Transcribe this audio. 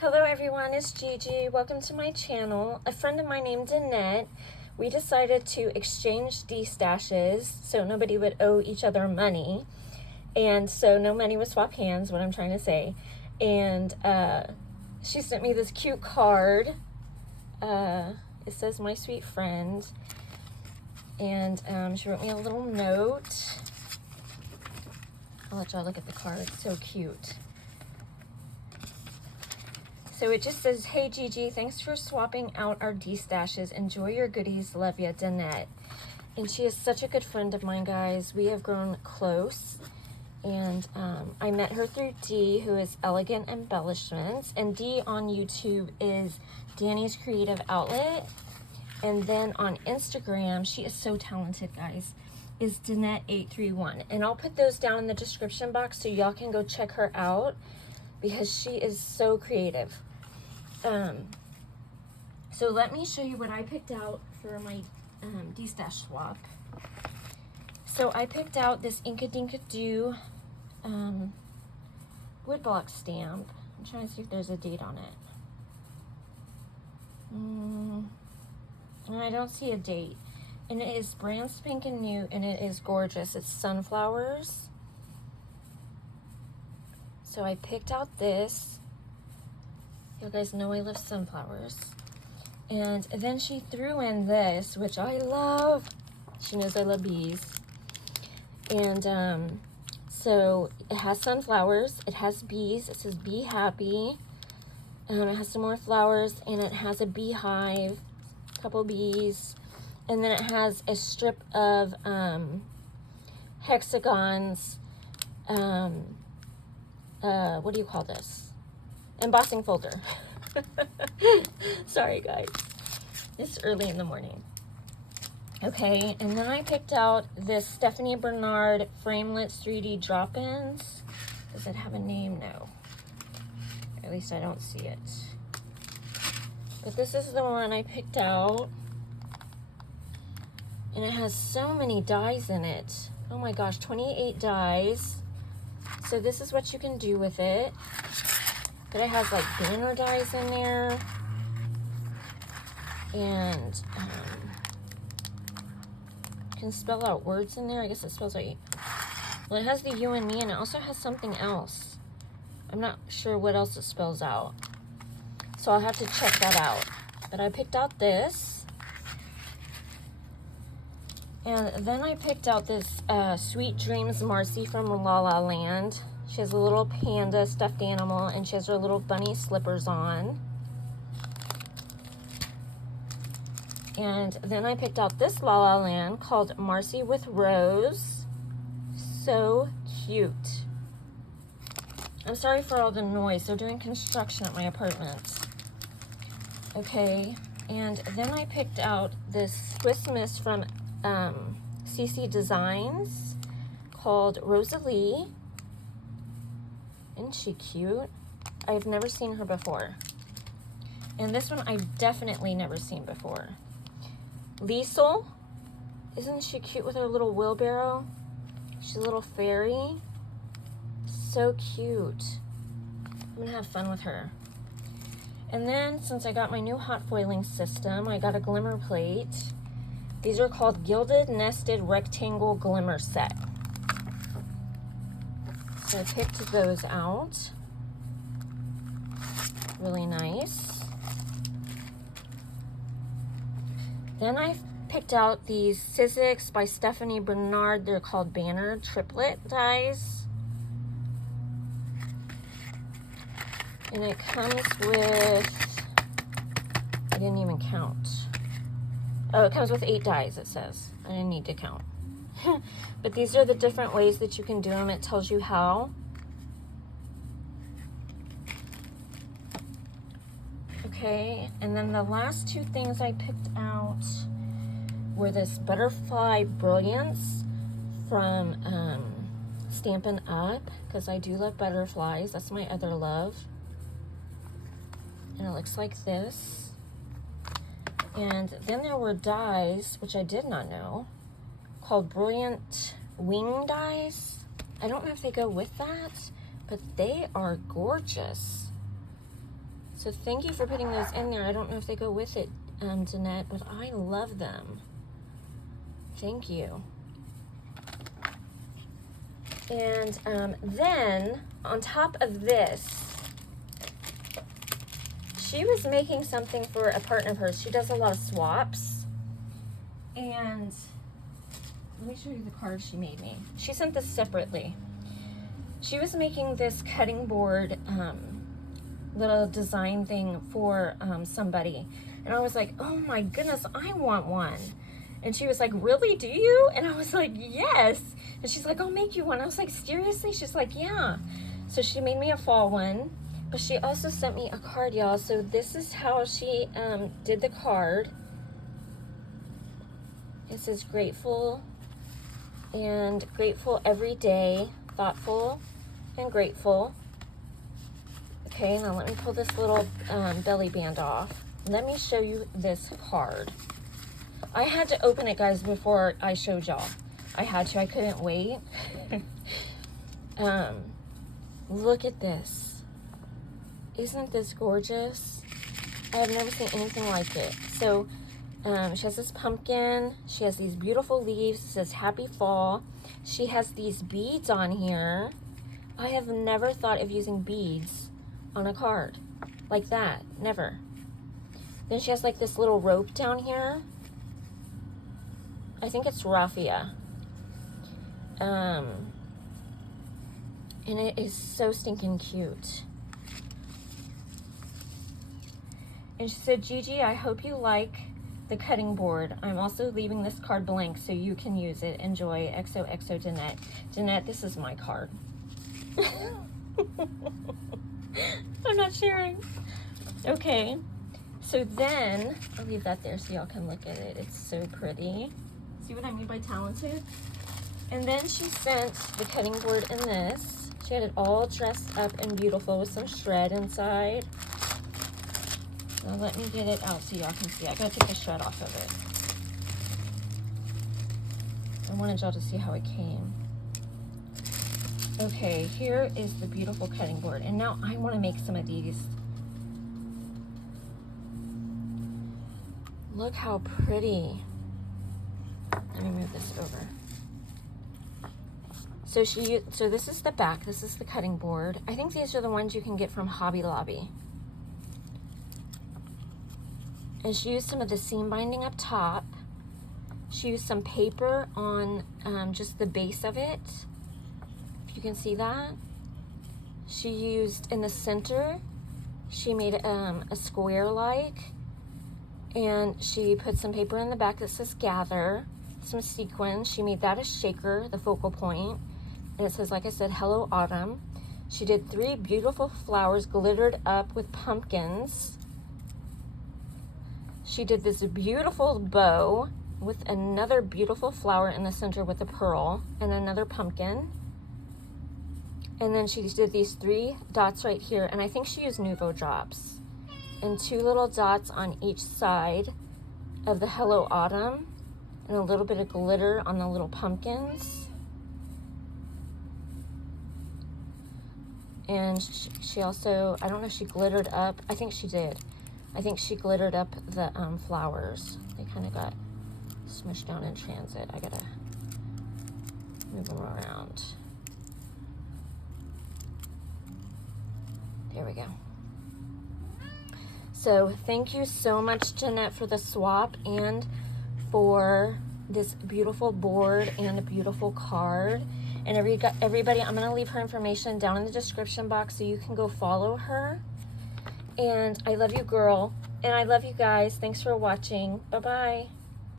Hello everyone, it's Gigi. Welcome to my channel. A friend of mine named Dannette, we decided to exchange D-stashes so nobody would owe each other money. And so no money would swap hands, what I'm trying to say. And she sent me this cute card. It says, "My sweet friend." And she wrote me a little note. I'll let y'all look at the card. It's so cute. So it just says, "Hey Gigi, thanks for swapping out our D-stashes. Enjoy your goodies. Love ya, Dannette." And she is such a good friend of mine, guys. We have grown close. And I met her through Dee, who is Elegant Embellishments. And Dee on YouTube is Danny's Creative Outlet. And then on Instagram, she is so talented, guys, is Dannette831. And I'll put those down in the description box so y'all can go check her out because she is so creative. So let me show you what I picked out for my D-Stash swap. So I picked out this Inkadinkado woodblock stamp. I'm trying to see if there's a date on it. I don't see a date. And it is brand spanking new and it is gorgeous. It's sunflowers. So I picked out this. You guys know I love sunflowers. And then she threw in this, which I love. She knows I love bees. And so it has sunflowers, it has bees, it says "Be Happy." It has some more flowers and it has a beehive, a couple bees. And then it has a strip of hexagons. What do you call this? Embossing folder. Sorry guys, it's early in the morning. Okay, and then I picked out this Stephanie Bernard Framelits 3D drop-ins. Does it have a name? No, at least I don't see it, but this is the one I picked out. And it has so many dies in it. Oh my gosh, 28 dies. So this is what you can do with it. But it has like banner dies in there. And you can spell out words in there. I guess it spells out. Well, it has the you and me, and it also has something else. I'm not sure what else it spells out. So I'll have to check that out. But I picked out this. And then I picked out this Sweet Dreams Marcy from La La Land. She has a little panda stuffed animal, and she has her little bunny slippers on. And then I picked out this La La Land called Marcy with Rose. So cute. I'm sorry for all the noise. They're doing construction at my apartment. Okay, and then I picked out this Swiss Miss from CC Designs called Rosalie. Isn't she cute? I've never seen her before. And this one I've definitely never seen before. Liesel. Isn't she cute with her little wheelbarrow? She's a little fairy. So cute. I'm gonna have fun with her. And then since I got my new hot foiling system, I got a glimmer plate. These are called Gilded Nested Rectangle Glimmer Set. So I picked those out. Really nice. Then I picked out these Sizzix by Stephanie Bernard. They're called Banner Triplet dies. And it comes with, I didn't even count. Oh, it comes with 8 dies, it says. I didn't need to count. But these are the different ways that you can do them. It tells you how. Okay, and then the last 2 things I picked out were this Butterfly Brilliance from Stampin' Up, because I do love butterflies. That's my other love. And it looks like this. And then there were dies, which I did not know, called Brilliant Wing Dies. I don't know if they go with that, but they are gorgeous. So thank you for putting those in there. I don't know if they go with it, Dannette, but I love them. Thank you. And then on top of this, she was making something for a partner of hers. She does a lot of swaps. And let me show you the card she made me. She sent this separately. She was making this cutting board little design thing for somebody. And I was like, oh my goodness, I want one. And she was like, really, do you? And I was like, yes. And she's like, I'll make you one. I was like, seriously? She's like, yeah. So she made me a fall one. But she also sent me a card, y'all. So this is how she did the card. It says grateful and grateful every day, thoughtful and grateful. Okay, now let me pull this little belly band off. Let me show you this card. I had to open it, guys, before I showed y'all. I had to, I couldn't wait. Look at this. Isn't this gorgeous? I have never seen anything like it. So she has this pumpkin. She has these beautiful leaves. It says happy fall. She has these beads on here. I have never thought of using beads on a card like that. Never. Then she has like this little rope down here. I think it's raffia. And it is so stinking cute. And she said, Gigi, I hope you like the cutting board. I'm also leaving this card blank so you can use it. Enjoy. XOXO Dannette. Dannette, this is my card. I'm not sharing. Okay. So then, I'll leave that there so y'all can look at it. It's so pretty. See what I mean by talented? And then she sent the cutting board in this. She had it all dressed up and beautiful with some shred inside. Now let me get it out so y'all can see. I gotta take the shred off of it. I wanted y'all to see how it came. Okay, here is the beautiful cutting board. And now I wanna make some of these. Look how pretty. Let me move this over. So this is the back. This is the cutting board. I think these are the ones you can get from Hobby Lobby. And she used some of the seam binding up top. She used some paper on just the base of it. If you can see that. She used in the center, she made a square like. And she put some paper in the back that says gather. Some sequins. She made that a shaker, the focal point. And it says, like I said, hello autumn. She did 3 beautiful flowers glittered up with pumpkins. She did this beautiful bow with another beautiful flower in the center with a pearl and another pumpkin. And then she did these 3 dots right here. And I think she used Nuvo drops. And 2 little dots on each side of the hello autumn. And a little bit of glitter on the little pumpkins. And she also, I don't know if she glittered up. I think she did. I think she glittered up the flowers. They kind of got smushed down in transit. I gotta move them around. There we go. So thank you so much, Dannette, for the swap and for this beautiful board and a beautiful card. And everybody, I'm going to leave her information down in the description box so you can go follow her. And I love you, girl. And I love you guys. Thanks for watching. Bye-bye.